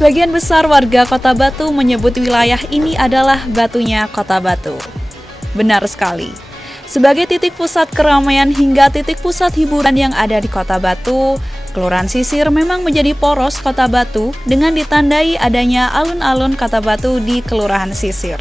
Sebagian besar warga Kota Batu menyebut wilayah ini adalah Batunya Kota Batu. Benar sekali. Sebagai titik pusat keramaian hingga titik pusat hiburan yang ada di Kota Batu, Kelurahan Sisir memang menjadi poros Kota Batu dengan ditandai adanya alun-alun Kota Batu di Kelurahan Sisir.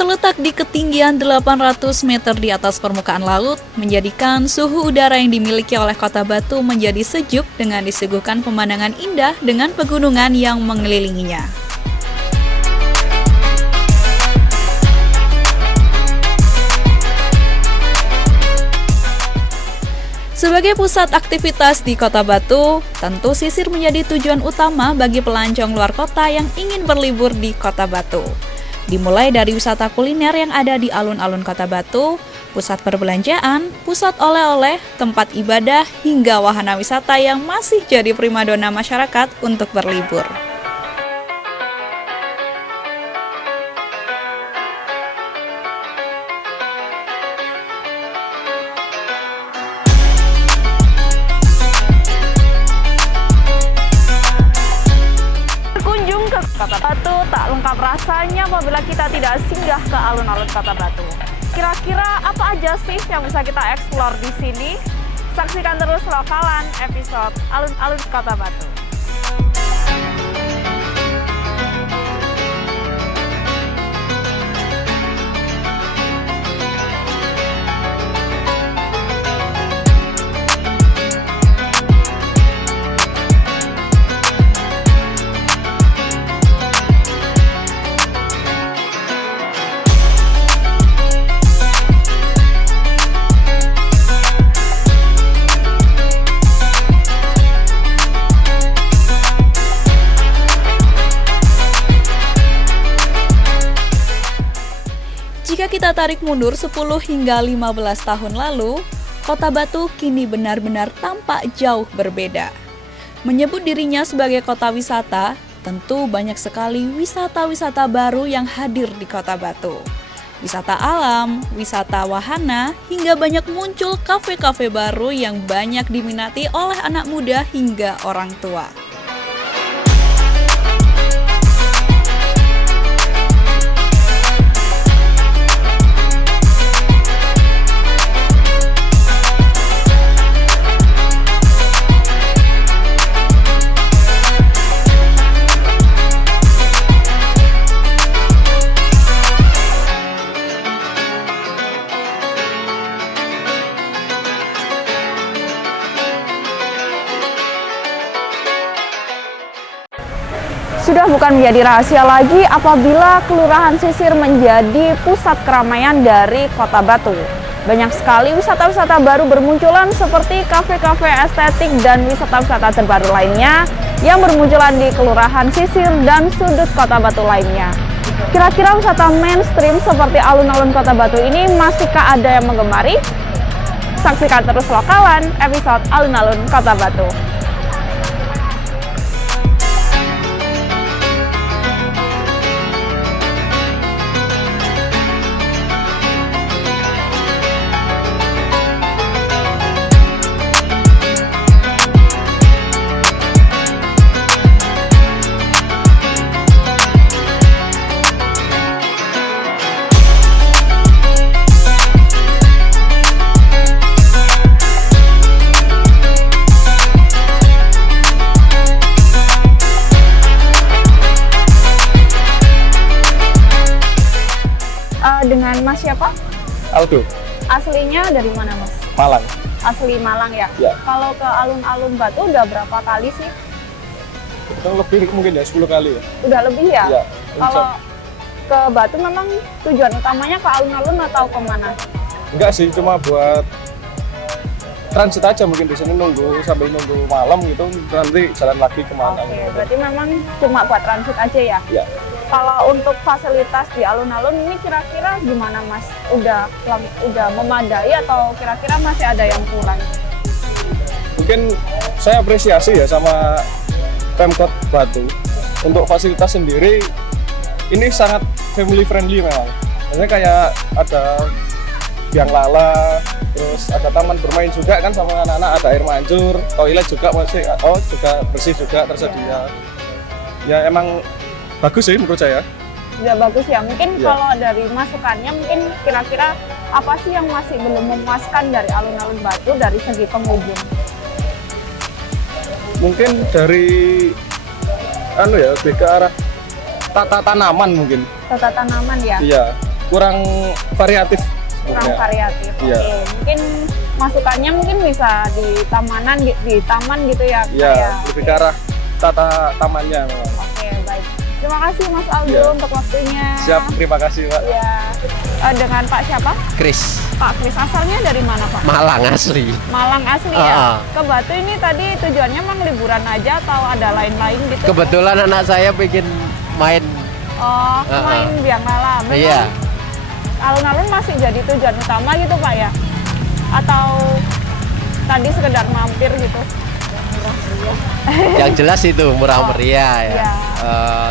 Terletak di ketinggian 800 meter di atas permukaan laut, menjadikan suhu udara yang dimiliki oleh Kota Batu menjadi sejuk dengan disuguhkan pemandangan indah dengan pegunungan yang mengelilinginya. Sebagai pusat aktivitas di Kota Batu, tentu Sisir menjadi tujuan utama bagi pelancong luar kota yang ingin berlibur di Kota Batu. Dimulai dari wisata kuliner yang ada di alun-alun Kota Batu, pusat perbelanjaan, pusat oleh-oleh, tempat ibadah, hingga wahana wisata yang masih jadi primadona masyarakat untuk berlibur. Kota Batu tak lengkap rasanya apabila kita tidak singgah ke alun-alun Kota Batu. Kira-kira apa aja sih yang bisa kita eksplor di sini? Saksikan terus Lokalan episode Alun-alun Kota Batu. Jika kita tarik mundur 10 hingga 15 tahun lalu, Kota Batu kini benar-benar tampak jauh berbeda. Menyebut dirinya sebagai kota wisata, tentu banyak sekali wisata-wisata baru yang hadir di Kota Batu. Wisata alam, wisata wahana, hingga banyak muncul kafe-kafe baru yang banyak diminati oleh anak muda hingga orang tua. Sudah bukan menjadi rahasia lagi apabila Kelurahan Sisir menjadi pusat keramaian dari Kota Batu. Banyak sekali wisata-wisata baru bermunculan seperti kafe-kafe estetik dan wisata-wisata terbaru lainnya yang bermunculan di Kelurahan Sisir dan sudut Kota Batu lainnya. Kira-kira wisata mainstream seperti alun-alun Kota Batu ini masihkah ada yang menggemari? Saksikan terus Lokalan episode Alun-alun Kota Batu. Dengan Mas siapa? Aldo. Aslinya dari mana, Mas? Malang. Asli Malang ya? Ya. Kalau ke alun-alun Batu udah berapa kali sih? Itu lebih mungkin ya 10 kali ya. Udah lebih ya? Ya. Kalau ke Batu memang tujuan utamanya ke alun-alun atau kemana? Enggak sih, cuma buat transit aja mungkin di sini nunggu sambil nunggu malam gitu, nanti jalan lagi kemana. Oke, berarti memang cuma buat transit aja ya? Ya. Kalau untuk fasilitas di alun-alun ini kira-kira gimana, Mas? Udah memadai atau kira-kira masih ada yang kurang? Mungkin saya apresiasi ya sama Pemkot Batu untuk fasilitas sendiri ini sangat family friendly memang. Maksudnya kayak ada biang lala, terus ada taman bermain juga kan sama anak-anak, ada air mancur, toilet juga masih juga bersih juga tersedia. Ya emang bagus sih menurut saya. Udah bagus ya. Mungkin Ya. kalau dari masukannya mungkin kira-kira apa sih yang masih belum memuaskan dari alun-alun Batu dari segi pengunjung? Mungkin dari lebih ke arah tata tanaman mungkin. Tata tanaman ya, Iya, kurang variatif. kurang sebenarnya. variatif. Iya. Oke, mungkin masukannya mungkin bisa di taman gitu ya. Iya, kayak. lebih ke arah tata tamannya memang. Oke, baik. Terima kasih Mas Aldo Iya. untuk waktunya. Siap, terima kasih Pak. Ya. Dengan Pak siapa? Kris, Pak Kris. Asalnya dari mana Pak? Malang asli. Malang asli ya. Ah. Ke Batu ini tadi tujuannya emang liburan aja atau ada lain-lain gitu? Kebetulan anak saya pengen main. Oh, main biang lala. Memang Iya. alun-alun masih jadi tujuan utama gitu Pak ya? Atau tadi sekedar mampir gitu? Yang jelas itu murah meriah ya. Iya.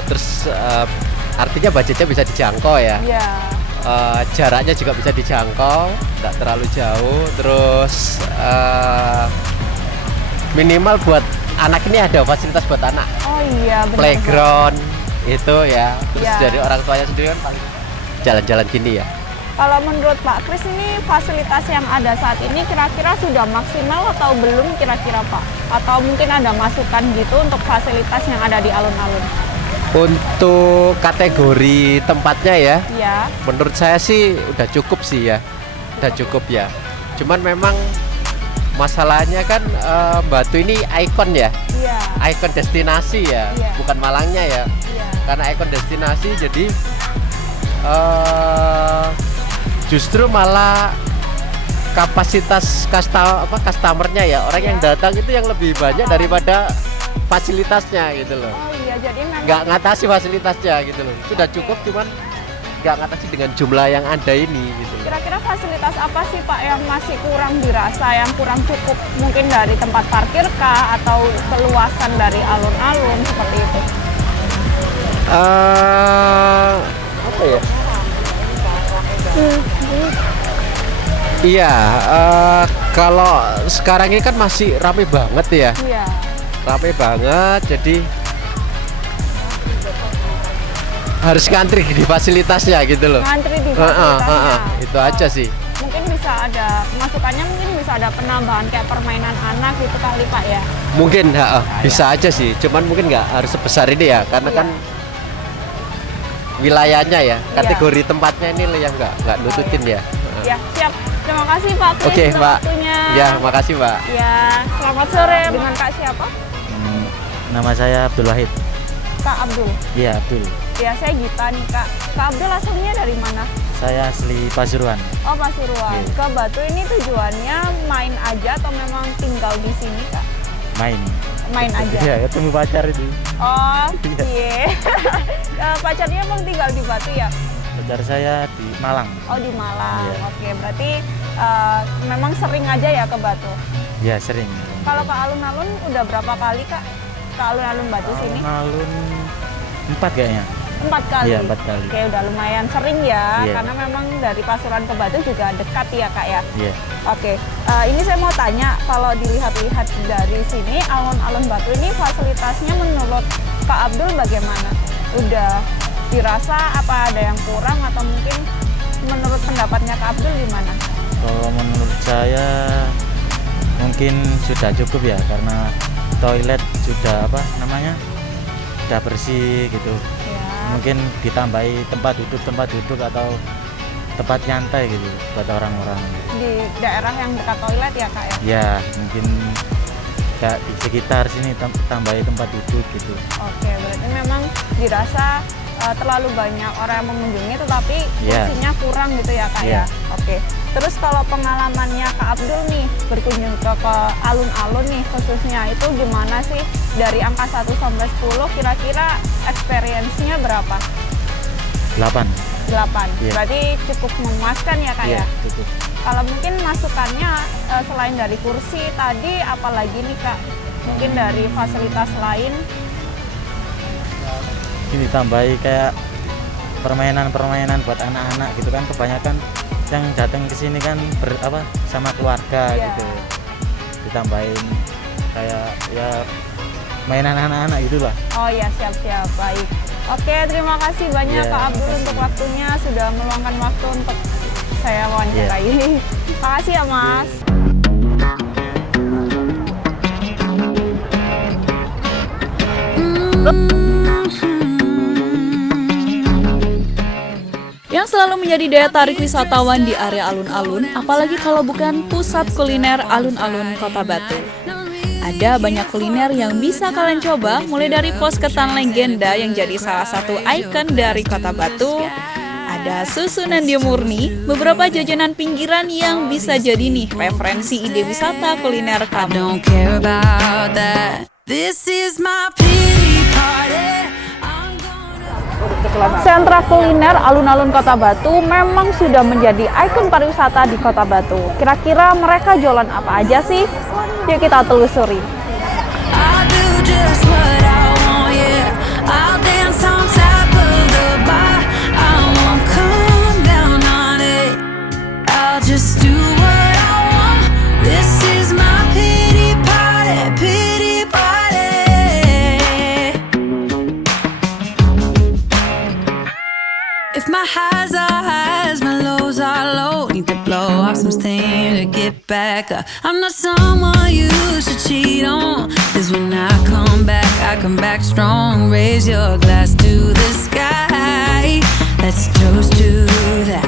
Terus artinya budgetnya bisa dijangkau ya. Iya. Jaraknya juga bisa dijangkau, tidak terlalu jauh. Terus minimal buat anak ini ada fasilitas buat anak. Oh iya, benar. Playground itu ya. Terus Iya. dari orang tuanya sendiri kan paling jalan-jalan gini ya. Kalau menurut Pak Kris ini fasilitas yang ada saat ini kira-kira sudah maksimal atau belum kira-kira Pak? Atau mungkin ada masukan gitu untuk fasilitas yang ada di alun-alun? Untuk kategori tempatnya ya, Iya. menurut saya sih udah cukup sih ya, udah cukup ya. Cuman memang masalahnya kan Batu ini ikon ya, Iya. ikon destinasi ya, Iya. bukan Malangnya ya. Iya. Karena ikon destinasi jadi justru malah kapasitas customernya ya, orang yang datang itu yang lebih banyak daripada fasilitasnya gitu loh. Oh iya, jadi memang Nggak ngatasi fasilitasnya gitu loh. Sudah cukup cuman nggak ngatasi dengan jumlah yang ada ini gitu loh. kira-kira fasilitas apa sih Pak yang masih kurang dirasa, yang kurang cukup? Mungkin dari tempat parkir kah atau keluasan dari alun-alun seperti itu? Apa ya? Iya, kalau sekarang ini kan masih rame banget ya, Iya. rame banget. Jadi harus ngantri di fasilitasnya gitu loh. Ngantri di fasilitasnya. Itu aja sih. Mungkin bisa ada masukannya, mungkin bisa ada penambahan kayak permainan anak gitu kali Pak ya. Mungkin bisa aja sih. Cuman mungkin nggak harus sebesar ini ya, karena Iya. kan wilayahnya ya, kategori tempatnya ini yang nggak nututin ya. Ya, siap. Terima kasih Pak Kris Oke, untuk Mbak. waktunya. Ya, makasih Mbak. Ya, selamat sore. Dengan Kak siapa? Nama saya Abdul Wahid. Kak Abdul. Iya, Abdul. Ya, saya Gita nih Kak. Kak Abdul asalnya dari mana? Saya asli Pasuruan. Oh, Pasuruan. Iya. Ke Batu ini tujuannya main aja atau memang tinggal di sini Kak? Main. Main aja. Iya, ketemu pacar itu. Oh, iya. Pacarnya emang tinggal di Batu ya? Pacar saya di Malang. Oh, di Malang. Iya. Oke, berarti memang sering aja ya ke Batu. Ya, sering. Kalau ke alun-alun udah berapa kali Kak? Ke alun-alun Batu sini? Alun 4 kayaknya. 4 kali. Iya, 4 kali. Oke, udah lumayan sering ya, Iya. karena memang dari Pasuruan ke Batu juga dekat ya Kak ya. Iya. Oke, ini saya mau tanya, kalau dilihat-lihat dari sini, alun-alun Batu ini fasilitasnya menurut Kak Abdul bagaimana? Udah dirasa apa ada yang kurang atau mungkin menurut pendapatnya Kak Abdul gimana? Kalau menurut saya mungkin sudah cukup ya, karena toilet sudah sudah bersih gitu. Ya, Mungkin ditambahi tempat duduk atau tempat nyantai gitu buat orang-orang. di daerah yang dekat toilet ya Kak ya? Ya, mungkin kayak di sekitar sini tambahi tempat duduk gitu. Oke, berarti memang dirasa terlalu banyak orang yang mengunjungi tetapi Iya. fungsinya kurang gitu ya Kak Iya. ya? Oke, terus kalau pengalamannya Kak Abdul nih berkunjung ke alun-alun nih khususnya itu gimana sih? Dari angka 1 sampai 10 kira-kira experience-nya berapa? 8. 8. Iya. Berarti cukup memuaskan ya Kak ya? Iya, cukup. Kalau mungkin masukannya selain dari kursi tadi, apalagi nih Kak? Mungkin dari fasilitas lain? Ini tambahi kayak permainan-permainan buat anak-anak gitu kan, kebanyakan yang datang ke sini kan sama keluarga Iya. gitu. Ditambahin kayak ya mainan anak-anak gitulah. Oh ya, siap-siap, baik. Oke, terima kasih banyak Iya, Kak Abdul makasih. untuk waktunya, sudah meluangkan waktu untuk saya wawancarai. Makasih ya Mas. Yang selalu menjadi daya tarik wisatawan di area alun-alun, apalagi kalau bukan pusat kuliner alun-alun Kota Batu. Ada banyak kuliner yang bisa kalian coba, mulai dari pos ketan legenda yang jadi salah satu ikon dari Kota Batu. Ada susunan dia murni, beberapa jajanan pinggiran yang bisa jadi nih referensi ide wisata kuliner kamu. Don't care about that. This is my pity party. I'm gonna Sentra kuliner alun-alun Kota Batu memang sudah menjadi ikon pariwisata di Kota Batu. Kira-kira mereka jualan apa aja sih? Yuk kita telusuri. I'll do just what I want, yeah. I'll dance on top of the bar. I won't come down on it. I'll just do what I want. This is my pity party, pity party. If my highs are highs, my lows are low. Need to blow off some steam to get back up. I'm not someone you should cheat on. 'Cause when I come back strong. Raise your glass to the sky. Let's toast to that.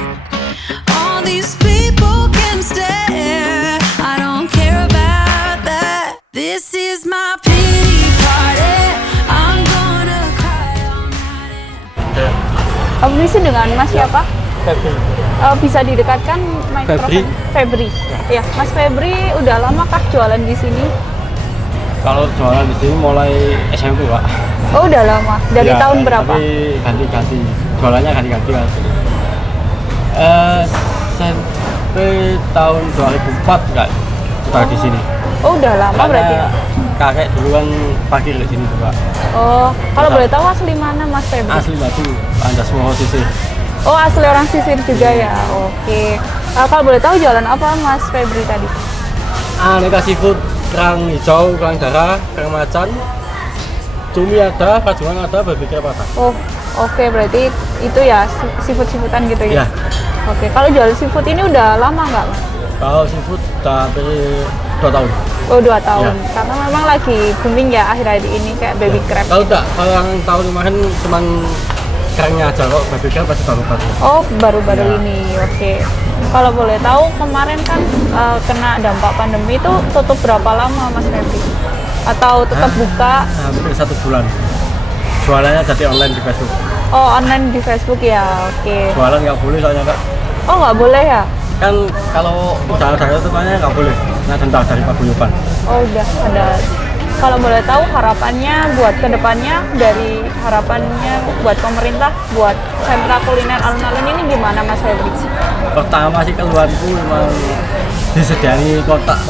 All these people can stare. I don't care about that. This is my pity party. I'm gonna cry all night. Permisi dengan Mas siapa? Febri. Bisa didekatkan mikrofon? Febri. Ya, Mas Febri udah lama kah jualan di sini? Kalau jualan di sini mulai SMP, Pak. Oh, udah lama. Dari Ya, tahun berapa? Tapi ganti-ganti. Jualannya ganti-ganti kan. SMP tahun 2004 enggak sudah di sini. Oh, udah lama berarti ya? Kakek dulu kan parkir di sini, Pak. Oh, kalau boleh tahu asli mana Mas Febri? Asli Batu, Anjas Sisir. Oh, asli orang Sisir juga ya. Oke. Kalau boleh tahu jualan apa Mas Febri tadi? Aneka seafood, kerang hijau, kerang darah, kerang macan, cumi ada, rajungan ada, babi crab ada. Oh, oke, berarti itu ya seafood-seafoodan gitu ya? Iya. Oke, kalau jual seafood ini udah lama nggak Mas? Kalau seafood udah hampir 2 tahun. Oh, 2 tahun. Iya. Karena memang lagi booming ya akhir-akhir ini kayak baby crab. Kalau enggak, kalau yang tahun kemarin cuman kerangnya aja kok, babi crab pasti baru-baru. Oh, baru-baru Ya. ini. Oke. Kalau boleh tahu kemarin kan kena dampak pandemi itu tutup berapa lama Mas Febri? Atau tetap buka? Hampir 1 bulan. Jualannya jadi online di Facebook. Oh, online di Facebook ya. Oke. Jualan nggak boleh soalnya, Kak. Oh, nggak boleh ya? Kan kalau udah ada itu kan nggak boleh. Nah, denda dari paguyuban. Oh, udah ada. Kalau boleh tahu harapannya buat kedepannya, dari harapannya buat pemerintah, buat sentra kuliner alun-alun ini gimana Mas Febri? Pertama sih keluhanku memang disediani kotak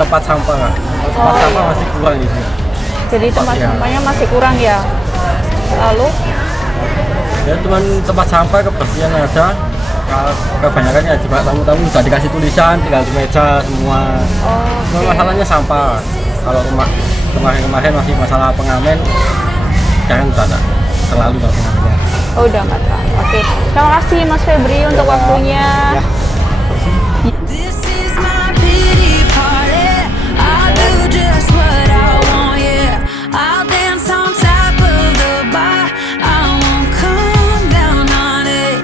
tempat sampah, Kak. Tempat Oh, sampah iya. masih kurang di sini. Jadi tempat Iya. sampahnya masih kurang ya. Lalu, Ya cuman tempat sampah kebersihan ada. Kalau kebanyakan ya juga tamu-tamu sudah dikasih tulisan, tinggal di meja semua. oh, Cuma oke. masalahnya sampah. Kalau kemarin masih masalah pengamen, sekarang sudah ada terlalu kalau pengamennya. Oh, udah nggak tahu. Oke, terima kasih Mas Febri untuk waktunya. This is my pity party. I'll do just what I want, yeah. I'll dance on top of the bar. I won't come down on it.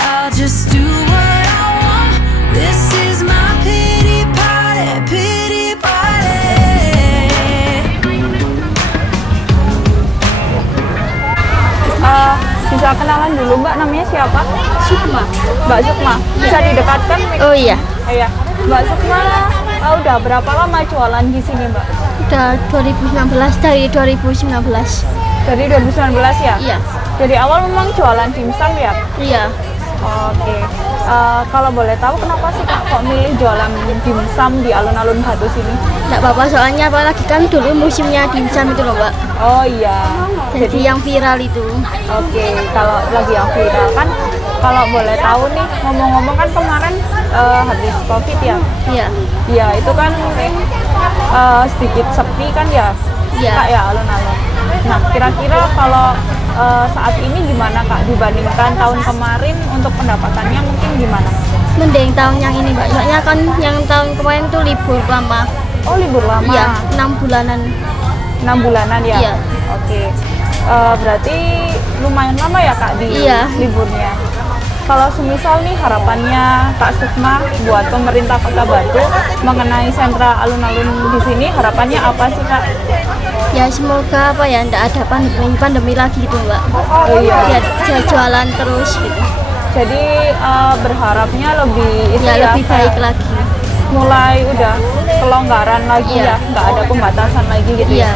I'll just do what I want. This is my pity party, pity party. Bisa kenalan dulu Mbak, namanya siapa? Sukma. Mbak Sukma, bisa didekatkan? Oh iya, Iya, Mbak Sukma, udah berapa lama jualan di sini Mbak? udah 2019 dari 2019. Dari 2019 ya? Iya, Dari awal memang jualan dimsum ya? iya. Oke. Kalau boleh tahu kenapa sih Kak kok milih jualan dimsum di alun-alun Batu sini? Nggak apa-apa soalnya apalagi kan dulu musimnya dimsum itu loh Mbak. Oh iya. Jadi yang viral itu. Oke, kalau lagi yang viral kan, kalau boleh tahu nih, ngomong-ngomong kan kemarin habis COVID ya. Iya. Iya, itu kan mungkin sedikit sepi kan ya, Iya. Kak ya alun-alun. Nah, kira-kira kalau saat ini gimana Kak dibandingkan tahun kemarin untuk pendapatannya mungkin gimana? Mending tahun yang ini Mbak. Soalnya kan yang tahun kemarin tuh libur lama. Oh, libur lama. Iya, 6 bulanan. 6 bulanan ya? Iya. Oke. Berarti lumayan lama ya Kak di Iya. liburnya. Kalau semisal nih harapannya Kak Sukma buat pemerintah Kota Batu mengenai sentra alun-alun di sini, harapannya apa sih Kak? Ya semoga apa ya nggak ada pandemi lagi gitu Mbak. Oh iya. Biar jualan terus gitu. Jadi berharapnya lebih itu Ya lebih kayak baik lagi. mulai udah kelonggaran lagi Iya. ya, nggak ada pembatasan lagi gitu Iya. ya.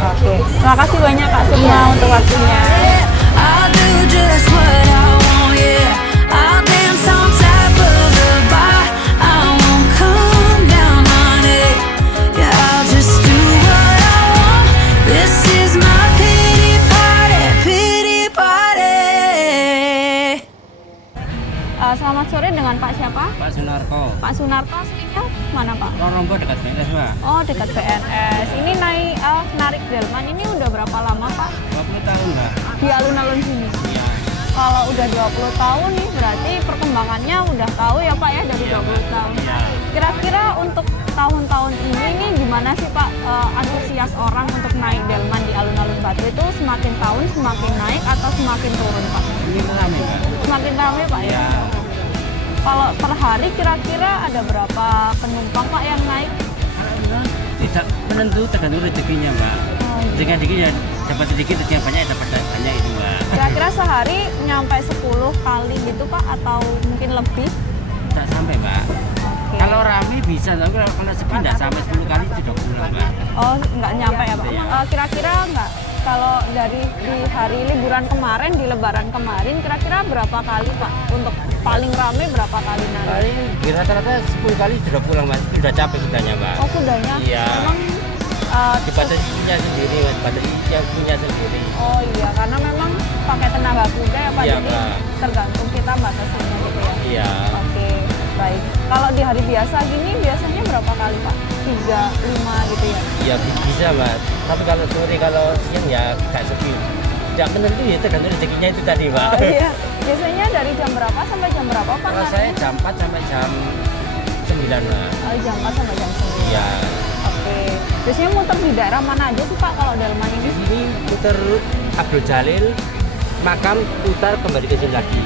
Oke. Terima kasih banyak Kak Sukma Iya. untuk waktunya. I'll do just what I want, yeah. I'll dance on top of the bar. I won't come down on it. Yeah, I'll just do what I want. This is my pity party, pity party. Selamat sore dengan Pak siapa? Pak Sunarko. Pak Sunarto aslinya mana Pak? Rorombo dekat BNS, Mbak. Oh, dekat PNS. Ini narik delman ini udah berapa lama Pak 20 tahun, Mbak. di alun-alun sini? Iya. Kalau udah 20 tahun nih berarti perkembangannya udah tahu ya Pak ya dari 20 tahun. Kira-kira untuk tahun-tahun ini nih gimana sih Pak antusias orang untuk naik delman di alun-alun Batu itu semakin tahun semakin naik atau semakin turun Pak? Ini rame, Mbak. Semakin ramai Pak ya? Kalau per hari kira-kira ada berapa penumpang Pak yang naik? Tidak menentu, tergantung rezekinya, Mbak. Rezekinya dapat sedikit, rezeki banyak, dapat banyak itu, Mbak. Kira-kira sehari nyampe 10 kali gitu Pak atau mungkin lebih? Tak sampai, Mbak. Oke. Kalau rame bisa, tapi kalau sepi tidak sampai 10 kali sudah pulang, Mbak. Oh, nggak nyampe ya Pak? Iya. Kira-kira nggak? Kalau dari di hari liburan kemarin, di lebaran kemarin, kira-kira berapa kali Pak? Untuk paling rame berapa kali naik? Paling di rata-rata 10 kali sudah pulang, Mas. Sudah capek kudanya, Mbak. Oh, kudanya? Iya. Memang Dibatasi punya sendiri, Mas. Batasi yang punya sendiri. oh iya, karena memang pakai tenaga kuda ya Pak, Iya, jadi Mbak. tergantung kita batasannya gitu ya? Iya. Oke, baik. Kalau di hari biasa gini, biasanya berapa kali Pak? 3, 5 gitu ya? Iya bisa, Mas. Tapi kalau sore, kalau siang ya gak sepi. Tidak menentu ya, tergantung rezekinya itu tadi, Pak. Oh iya, biasanya dari jam berapa sampai jam berapa Pak? Kalau saya jam 4 sampai jam 9, Mas. Oh, jam 4 sampai jam 9. Iya. Oke. Biasanya muter di daerah mana aja sih Pak kalau delman Di ini? sini putar Abdul Jalil, makam putar kembali ke sini lagi.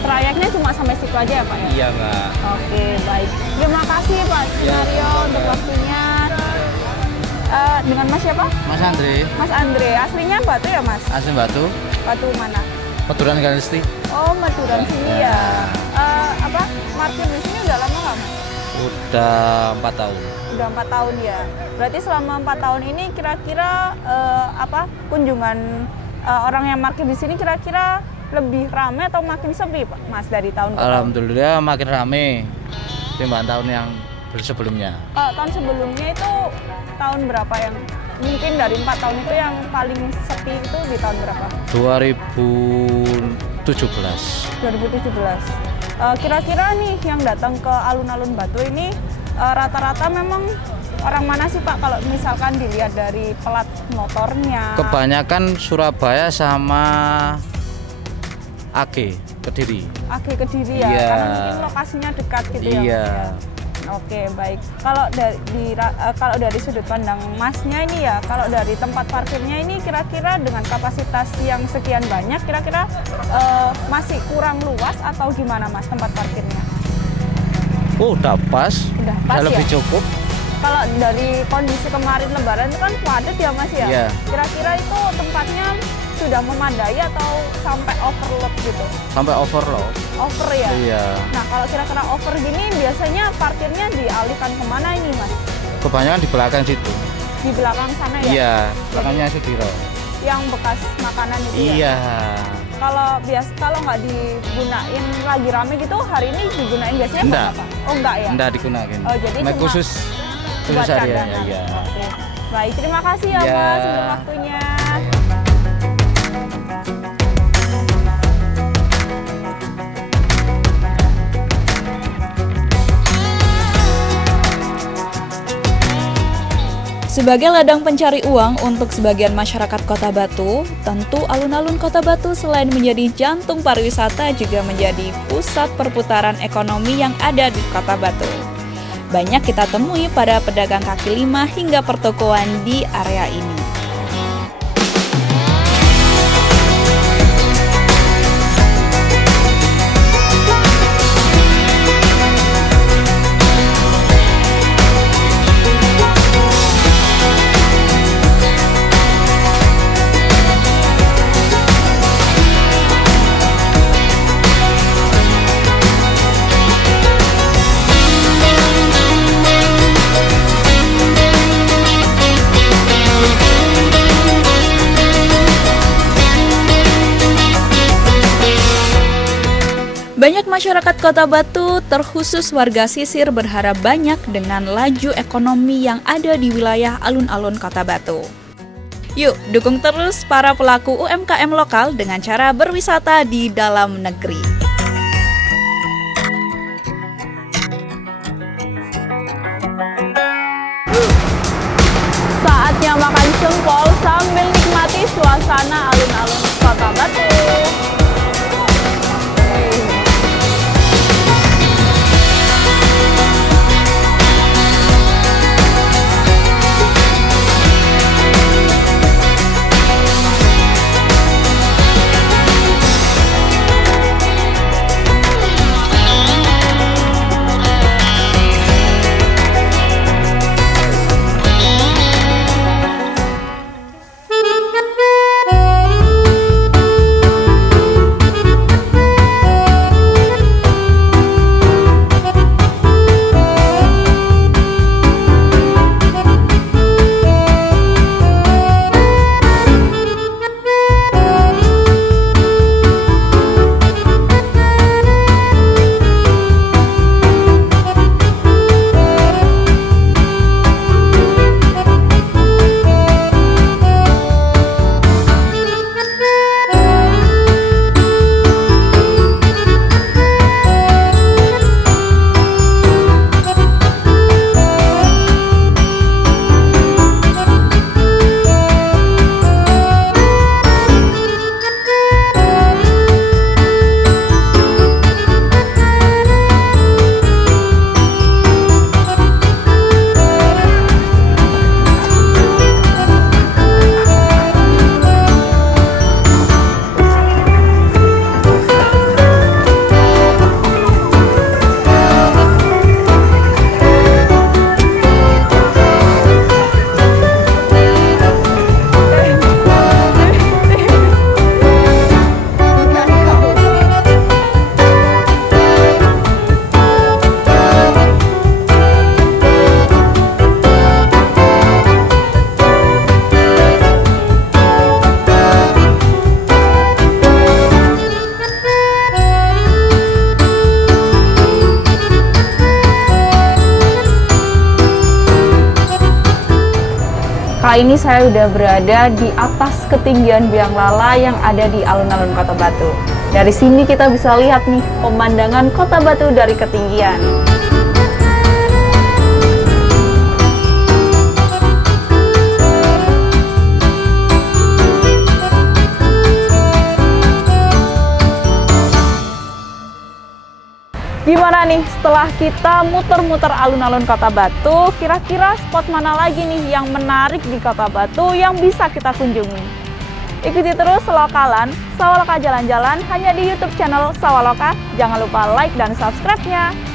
Trayeknya cuma sampai situ aja ya Pak ya? Iya, Mbak. Oke, baik. Terima kasih Pak Sunario untuk waktunya. Dengan Mas siapa? Mas Andre, Mas Andre. Aslinya Batu ya Mas? asli Batu, Batu mana? Peturan Galisti. Oh, Maduran sini ya. Parkir di sini udah lama nggak Mas? Udah 4 tahun. Udah 4 tahun ya. Berarti selama 4 tahun ini kira-kira kunjungan orang yang parkir di sini kira-kira lebih ramai atau makin sepi Pak Mas dari tahun ke tahun? Alhamdulillah makin rame dibanding tahun yang sebelumnya. Tahun sebelumnya itu tahun berapa yang mungkin dari 4 tahun itu yang paling sepi itu di tahun berapa? 2017. 2017. Kira-kira nih yang datang ke alun-alun Batu ini rata-rata memang orang mana sih Pak kalau misalkan dilihat dari plat motornya? Kebanyakan Surabaya sama AG Kediri. Oke, Kediri ya, Iya. karena mungkin lokasinya dekat gitu ya. Iya. Mas, ya. Oke, baik. Kalau dari sudut pandang Masnya ini ya, kalau dari tempat parkirnya ini kira-kira dengan kapasitas yang sekian banyak, kira-kira masih kurang luas atau gimana Mas tempat parkirnya? Oh, udah pas. Udah pas Udah lebih ya? cukup. Kalau dari kondisi kemarin Lebaran itu kan padat ya Mas ya? Iya. Kira-kira itu tempatnya sudah memadai atau sampai overload gitu? Sampai overload. Over ya? Iya. Nah kalau kira-kira over gini biasanya parkirnya dialihkan kemana ini Mas? Kebanyakan di belakang situ. Di belakang sana ya? Iya, belakangnya Sudiro. Yang bekas makanan itu ya? Iya. kalau nggak digunain lagi rame gitu, hari ini digunain biasanya buat Enggak. apa? Oh enggak ya? Enggak digunakan. Oh, jadi Nah, cuma khusus buat hari ya. cadangan. Iya. Oke. Baik, terima kasih ya Ya. Mas untuk waktunya. Sebagai ladang pencari uang untuk sebagian masyarakat Kota Batu, tentu alun-alun Kota Batu selain menjadi jantung pariwisata juga menjadi pusat perputaran ekonomi yang ada di Kota Batu. Banyak kita temui pada pedagang kaki lima hingga pertokoan di area ini. Banyak masyarakat Kota Batu, terkhusus warga Sisir berharap banyak dengan laju ekonomi yang ada di wilayah alun-alun Kota Batu. Yuk, dukung terus para pelaku UMKM lokal dengan cara berwisata di dalam negeri. Saatnya makan jempol sambil nikmati suasana alun-alun Kota Batu. Kali ini saya udah berada di atas ketinggian Biang Lala yang ada di alun-alun Kota Batu. Dari sini kita bisa lihat nih pemandangan Kota Batu dari ketinggian. Gimana nih setelah kita muter-muter alun-alun Kota Batu, kira-kira spot mana lagi nih yang menarik di Kota Batu yang bisa kita kunjungi? Ikuti terus Lokalan, Sawaloka Jalan-Jalan hanya di YouTube channel Sawaloka. Jangan lupa like dan subscribe-nya.